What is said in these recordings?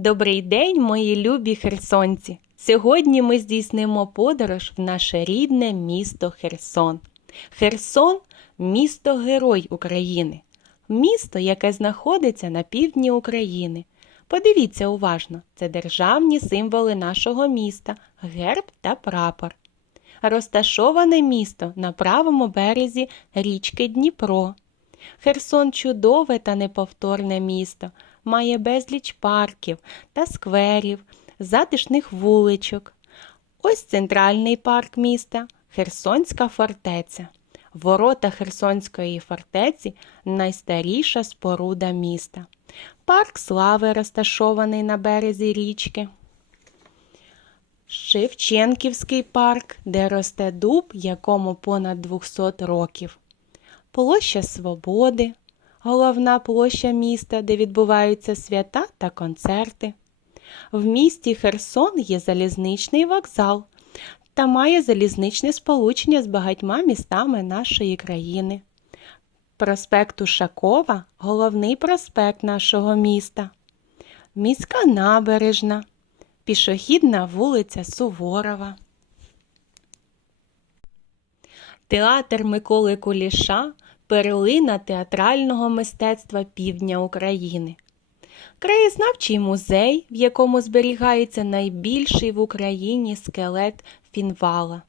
Добрий день, мої любі херсонці! Сьогодні ми здійснимо подорож в наше рідне місто Херсон. Херсон місто герой України, місто, яке знаходиться на півдні України. Подивіться уважно, це державні символи нашого міста, герб та прапор. Розташоване місто на правому березі річки Дніпро. Херсон чудове та неповторне місто, має безліч парків та скверів, затишних вуличок. Ось центральний парк міста Херсонська фортеця. Ворота Херсонської фортеці найстаріша споруда міста. Парк слави розташований на березі річки. Шевченківський парк, де росте дуб, якому понад 200 років. Площа Свободи, головна площа міста, де відбуваються свята та концерти. В місті Херсон є залізничний вокзал та має залізничне сполучення з багатьма містами нашої країни. Проспект Ушакова головний проспект нашого міста. Міська набережна, пішохідна вулиця Суворова. Театр Миколи Куліша перлина театрального мистецтва півдня України. Краєзнавчий музей, в якому зберігається найбільший в Україні скелет Фінвала.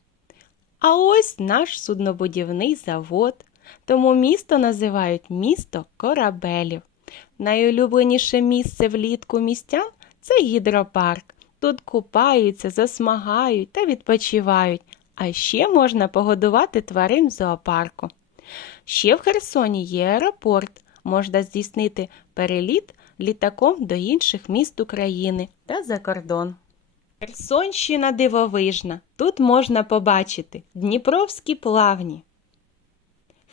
А ось наш суднобудівний завод, тому місто називають місто корабелів. Найулюбленіше місце влітку містян це гідропарк. Тут купаються, засмагають та відпочивають, а ще можна погодувати тварин зоопарку. Ще в Херсоні є аеропорт, можна здійснити переліт літаком до інших міст України та за кордон. Херсонщина дивовижна. Тут можна побачити Дніпровські плавні,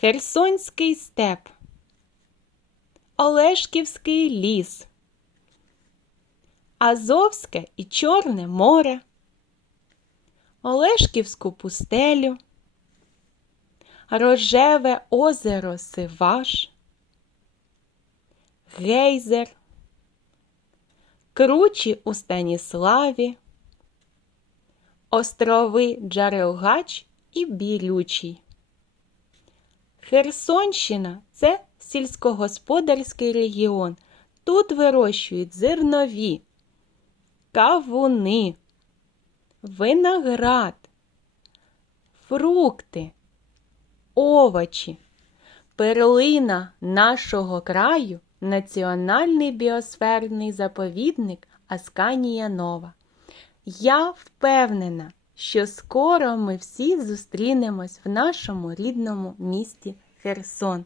Херсонський степ, Олешківський ліс, Азовське і Чорне море, Олешківську пустелю, Рожеве озеро Сиваш, Гейзер, Кручі у Станіславі, Острови Джарелгач і Білючий. Херсонщина це сільськогосподарський регіон. Тут вирощують зернові, кавуни, виноград, фрукти, овочі. Перлина нашого краю національний біосферний заповідник Асканія Нова. Я впевнена, що скоро ми всі зустрінемось в нашому рідному місті Херсон.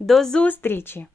До зустрічі!